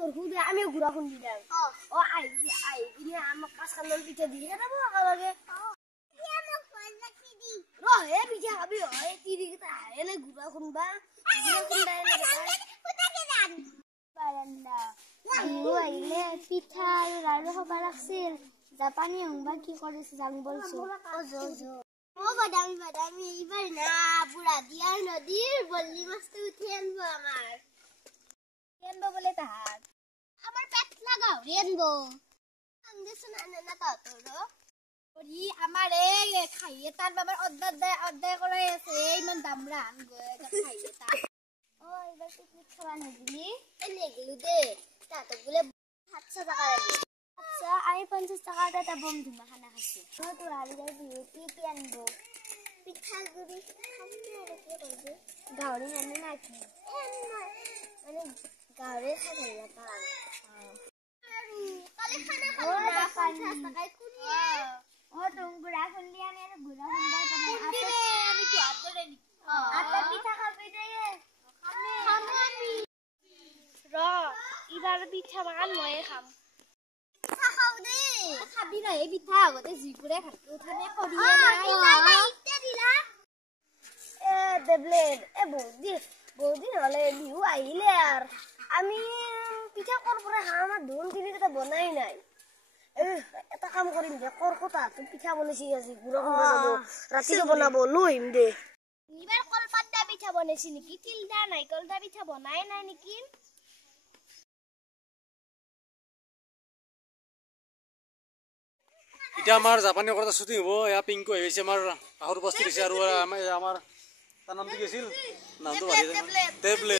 নৰখুদে আমিও ঘুৰা খুন্দি যাম অ আহি কিনে আমাক পাঁচখানমান পিঠা দি খেদাব একেলগে হে পিঠা খাবি হয় তিৰিকেইটা আহে নাই ঘুৰা খুন্দবা বিহু আহিলে পিঠা আৰু লাৰু খাব লাগছিল জাপানী হংবা কি কৰিছে জাং বলছো বাদামি এইবাৰ না বুঢ়া দিয়াৰ নদীৰ বল্লি মাছটো উঠি আনব আনব বোলে তাহাক আমাৰ পেট লাগাও আনব আনদেচোন আনে না তহঁতৰ আমাৰ এই খাইয়ে তাৰ বাবাৰ অৰ্ডাৰ কৰাই আছে ইমান দামৰা আন খাইয়ে তাৰ এইবাৰ পিকনিক খাবা নেগিলি নেগিলো দে তাহাঁতক বোলে 700 টকা লাগে আচ্ছা আমি 50 টাকা এটা বম ধুমা খানা খাইছো তো হাৰিবাৰ বিহু কি আনব পিঠাগুড়ি গাহৰি আনে নাকি মানে গাহৰি খাই ভাল নাপাওঁ গুড়া খুন্দি আনি আৰু গুড়া পিঠা খাবি দে এইবাৰ পিঠা বাগান ময়ে খাম খাবি না এই পিঠা আগতে যিবোৰে ভালকে উঠানে কৰিয়ে বহুদিন হলে বিহু আহিলে আৰু আমি পিঠা কৰ পৰা খাম আমাৰ ধন তিনিটা বনাই নাই এটা কাম কৰিম দে কৰ কথা পিঠা বনাইছি আজি গুড়া খুন্দা যাব ৰাতিটো বনাব লৈ আহিম দে এইবাৰ কলপাত দা পিঠা বনাইছি নেকি তিল দা নাৰিকল দা পিঠা বনাই নাই নেকি এতিয়া আমাৰ জাপানী কথা ছুটি হ'ব এয়া পিংকু আহিছে আমাৰ কাষত উপস্থিত হৈছে আৰু আমাৰ তাৰ নামটো কি আছিল নামটো টেবলেট